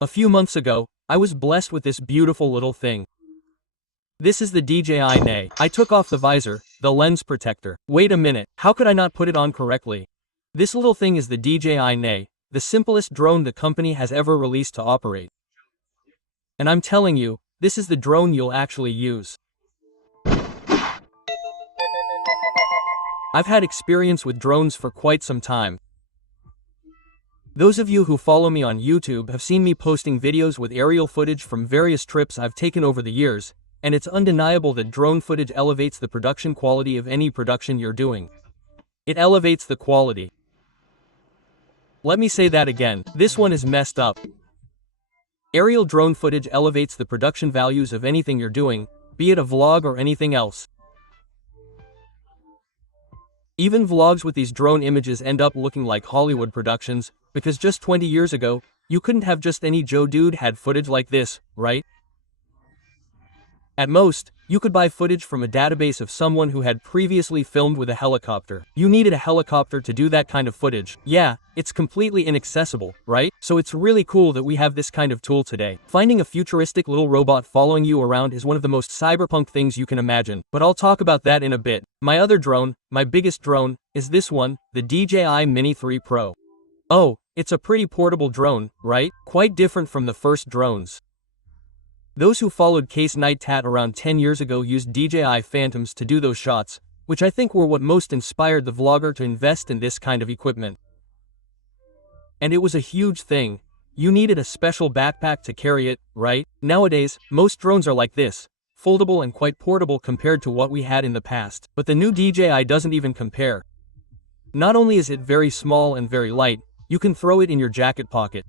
A few months ago, I was blessed with this beautiful little thing. This is the DJI Neo. I took off the visor, the lens protector. Wait a minute, how could I not put it on correctly? This little thing is the DJI Neo, the simplest drone the company has ever released to operate. And I'm telling you, this is the drone you'll actually use. I've had experience with drones for quite some time. Those of you who follow me on YouTube have seen me posting videos with aerial footage from various trips I've taken over the years, and it's undeniable that drone footage elevates the production quality of any production you're doing. It elevates the quality. Let me say that again, this one is messed up. Aerial drone footage elevates the production values of anything you're doing, be it a vlog or anything else. Even vlogs with these drone images end up looking like Hollywood productions, because just 20 years ago, you couldn't have just any Joe dude had footage like this, right? At most, you could buy footage from a database of someone who had previously filmed with a helicopter. You needed a helicopter to do that kind of footage. Yeah, it's completely inaccessible, right? So it's really cool that we have this kind of tool today. Finding a futuristic little robot following you around is one of the most cyberpunk things you can imagine, but I'll talk about that in a bit. My other drone, my biggest drone, is this one, the DJI Mini 3 Pro. Oh, it's a pretty portable drone, right? Quite different from the first drones. Those who followed Case Night Tat around 10 years ago used DJI Phantoms to do those shots, which I think were what most inspired the vlogger to invest in this kind of equipment. And it was a huge thing. You needed a special backpack to carry it, right? Nowadays, most drones are like this, foldable and quite portable compared to what we had in the past. But the new DJI doesn't even compare. Not only is it very small and very light, you can throw it in your jacket pocket.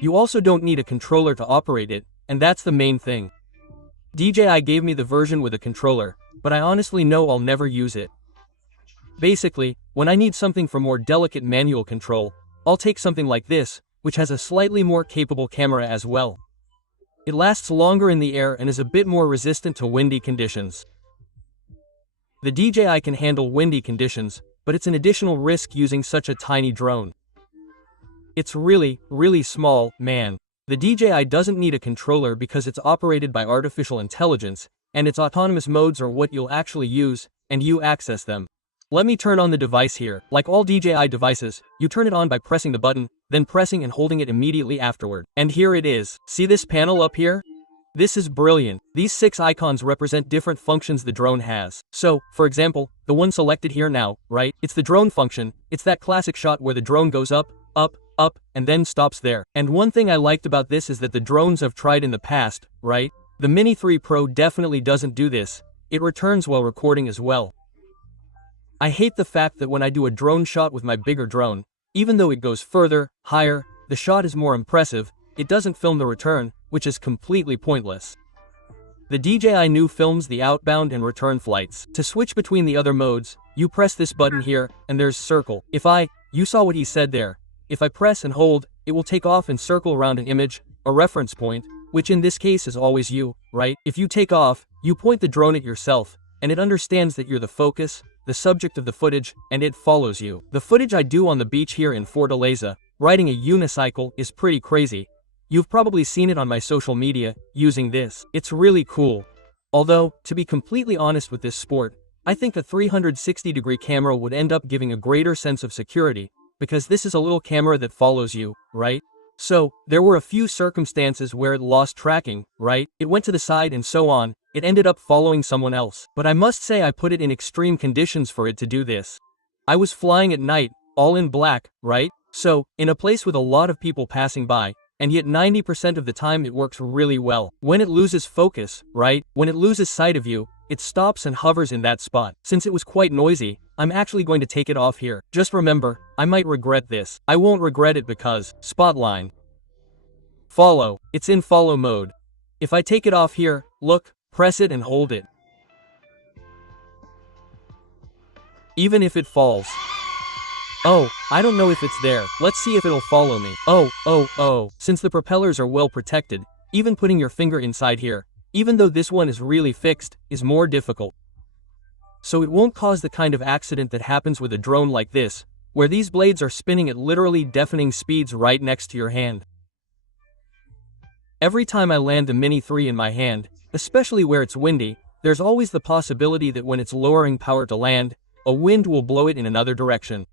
You also don't need a controller to operate it, and that's the main thing. DJI gave me the version with a controller, but I honestly know I'll never use it. Basically, when I need something for more delicate manual control, I'll take something like this, which has a slightly more capable camera as well. It lasts longer in the air and is a bit more resistant to windy conditions. The DJI can handle windy conditions, but it's an additional risk using such a tiny drone. It's really, really small, man. The DJI doesn't need a controller because it's operated by artificial intelligence, and its autonomous modes are what you'll actually use, and you access them. Let me turn on the device here. Like all DJI devices, you turn it on by pressing the button, then pressing and holding it immediately afterward. And here it is. See this panel up here? This is brilliant. These 6 icons represent different functions the drone has. So, for example, the one selected here now, right? It's the drone function. It's that classic shot where the drone goes up, and then stops there. And one thing I liked about this is that the drones I've tried in the past, right? The Mini 3 Pro definitely doesn't do this. It returns while recording as well. I hate the fact that when I do a drone shot with my bigger drone, even though it goes further, higher, the shot is more impressive, it doesn't film the return, which is completely pointless. The DJI Neo films the outbound and return flights. To switch between the other modes, you press this button here, and there's circle. You saw what he said there. If I press and hold, it will take off and circle around an image, a reference point, which in this case is always you, right? If you take off, you point the drone at yourself, and it understands that you're the focus, the subject of the footage, and it follows you. The footage I do on the beach here in Fortaleza, riding a unicycle, is pretty crazy. You've probably seen it on my social media, using this. It's really cool. Although, to be completely honest with this sport, I think a 360-degree camera would end up giving a greater sense of security, because this is a little camera that follows you, right? So, there were a few circumstances where it lost tracking, right? It went to the side and so on, it ended up following someone else. But I must say I put it in extreme conditions for it to do this. I was flying at night, all in black, right? So, in a place with a lot of people passing by, and yet 90% of the time it works really well. When it loses focus, right? When it loses sight of you, it stops and hovers in that spot. Since it was quite noisy, I'm actually going to take it off here. Just remember, I might regret this. I won't regret it because, spotline. Follow. It's in follow mode. If I take it off here, look, press it and hold it. Even if it falls. Oh, I don't know if it's there. Let's see if it'll follow me. Oh. Since the propellers are well protected, even putting your finger inside here, even though this one is really fixed, is more difficult. So it won't cause the kind of accident that happens with a drone like this, where these blades are spinning at literally deafening speeds right next to your hand. Every time I land the Mini 3 in my hand, especially where it's windy, there's always the possibility that when it's lowering power to land, a wind will blow it in another direction.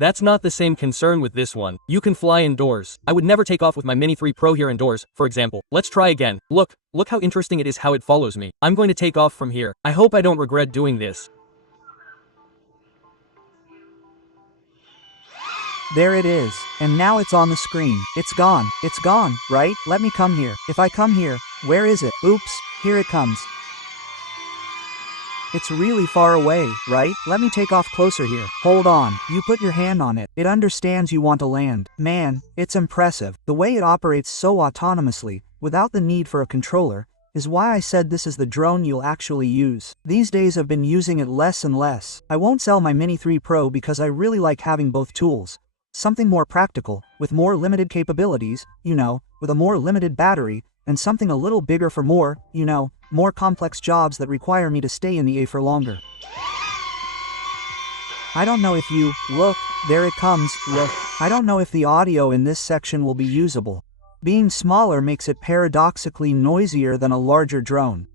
That's not the same concern with this one. You can fly indoors. I would never take off with my Mini 3 Pro here indoors, for example. Let's try again. Look how interesting it is how it follows me. I'm going to take off from here. I hope I don't regret doing this. There it is, and now it's on the screen. It's gone, right? Let me come here. If I come here, where is it? Oops, here it comes. It's really far away, right? Let me take off closer here. Hold on, you put your hand on it. It understands you want to land. Man, it's impressive. The way it operates so autonomously, without the need for a controller, is why I said this is the drone you'll actually use. These days I've been using it less and less. I won't sell my Mini 3 Pro because I really like having both tools. Something more practical, with more limited capabilities, with a more limited battery, and something a little bigger for more, more complex jobs that require me to stay in the air for longer. I don't know if you, look, there it comes, look. I don't know if the audio in this section will be usable. Being smaller makes it paradoxically noisier than a larger drone.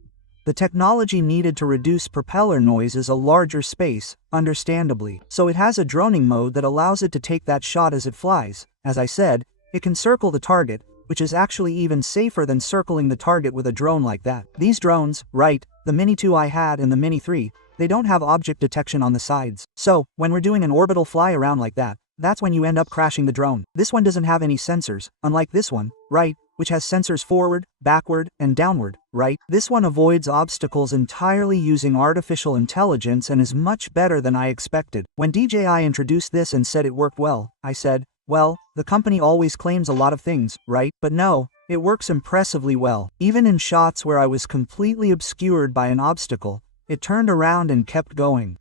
The technology needed to reduce propeller noise is a larger space, understandably. So it has a droning mode that allows it to take that shot as it flies. As I said, it can circle the target, which is actually even safer than circling the target with a drone like that. These drones, right, the Mini 2 I had and the Mini 3, they don't have object detection on the sides. So, when we're doing an orbital fly around like that, that's when you end up crashing the drone. This one doesn't have any sensors, unlike this one, right, which has sensors forward, backward, and downward, right? This one avoids obstacles entirely using artificial intelligence and is much better than I expected. When DJI introduced this and said it worked well, I said, well, the company always claims a lot of things, right? But no, it works impressively well. Even in shots where I was completely obscured by an obstacle, it turned around and kept going.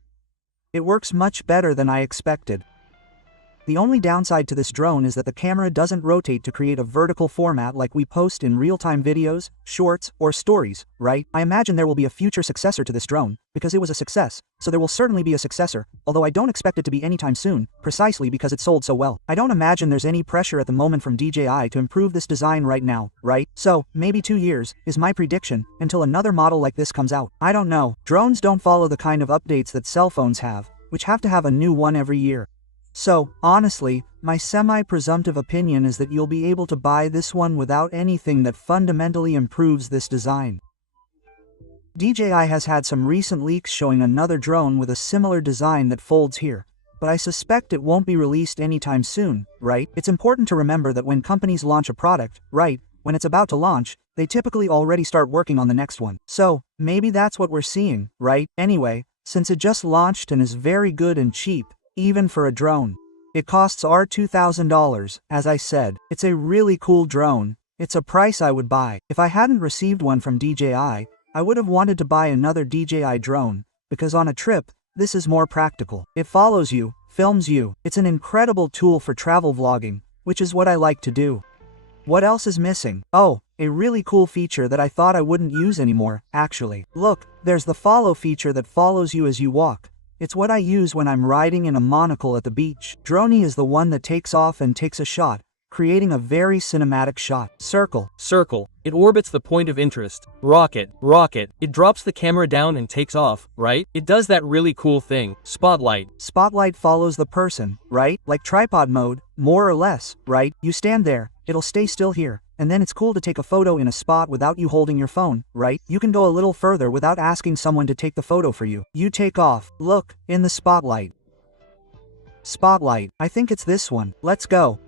It works much better than I expected. The only downside to this drone is that the camera doesn't rotate to create a vertical format like we post in real-time videos, shorts, or stories, right? I imagine there will be a future successor to this drone, because it was a success, so there will certainly be a successor, although I don't expect it to be anytime soon, precisely because it sold so well. I don't imagine there's any pressure at the moment from DJI to improve this design right now, right? So, maybe 2 years, is my prediction, until another model like this comes out. I don't know. Drones don't follow the kind of updates that cell phones have, which have to have a new one every year. So, honestly, my semi-presumptive opinion is that you'll be able to buy this one without anything that fundamentally improves this design. DJI has had some recent leaks showing another drone with a similar design that folds here, but I suspect it won't be released anytime soon, right? It's important to remember that when companies launch a product, right, when it's about to launch, they typically already start working on the next one. So, maybe that's what we're seeing, right? Anyway, since it just launched and is very good and cheap, even for a drone. It costs $2,000, as I said. It's a really cool drone. It's a price I would buy. If I hadn't received one from DJI, I would have wanted to buy another DJI drone, because on a trip, this is more practical. It follows you, films you. It's an incredible tool for travel vlogging, which is what I like to do. What else is missing? Oh, a really cool feature that I thought I wouldn't use anymore, actually. Look, there's the follow feature that follows you as you walk. It's what I use when I'm riding in a monocle at the beach. Drone is the one that takes off and takes a shot, creating a very cinematic shot. Circle. It orbits the point of interest. Rocket. It drops the camera down and takes off, right? It does that really cool thing. Spotlight Follows the person, right? Like tripod mode, more or less, right? You stand there, it'll stay still here. And then it's cool to take a photo in a spot without you holding your phone, right? You can go a little further without asking someone to take the photo for you. You take off. Look, in the spotlight. I think it's this one. Let's go.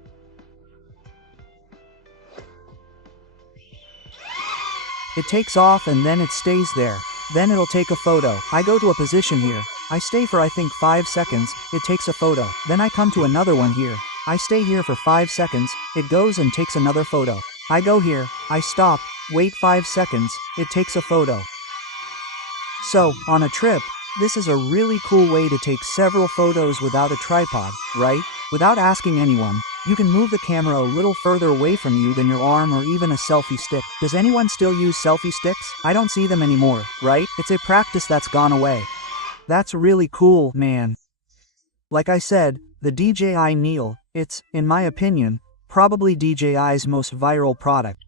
It takes off and then it stays there. Then it'll take a photo. I go to a position here. I stay for I think 5 seconds. It takes a photo. Then I come to another one here. I stay here for 5 seconds. It goes and takes another photo. I go here, I stop, wait 5 seconds, it takes a photo. So, on a trip, this is a really cool way to take several photos without a tripod, right? Without asking anyone, you can move the camera a little further away from you than your arm or even a selfie stick. Does anyone still use selfie sticks? I don't see them anymore, right? It's a practice that's gone away. That's really cool, man. Like I said, the DJI Neo, it's, in my opinion, probably DJI's most viral product.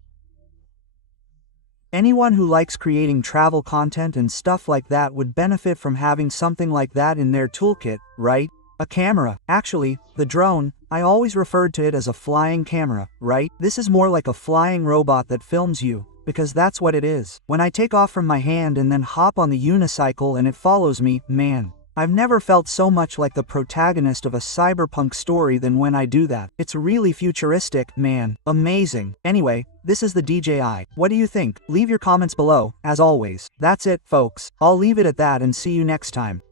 Anyone who likes creating travel content and stuff like that would benefit from having something like that in their toolkit, right? A camera. Actually, the drone, I always referred to it as a flying camera, right? This is more like a flying robot that films you, because that's what it is. When I take off from my hand and then hop on the unicycle and it follows me, man. I've never felt so much like the protagonist of a cyberpunk story than when I do that. It's really futuristic, man. Amazing. Anyway, this is the DJI. What do you think? Leave your comments below, as always. That's it, folks. I'll leave it at that and see you next time.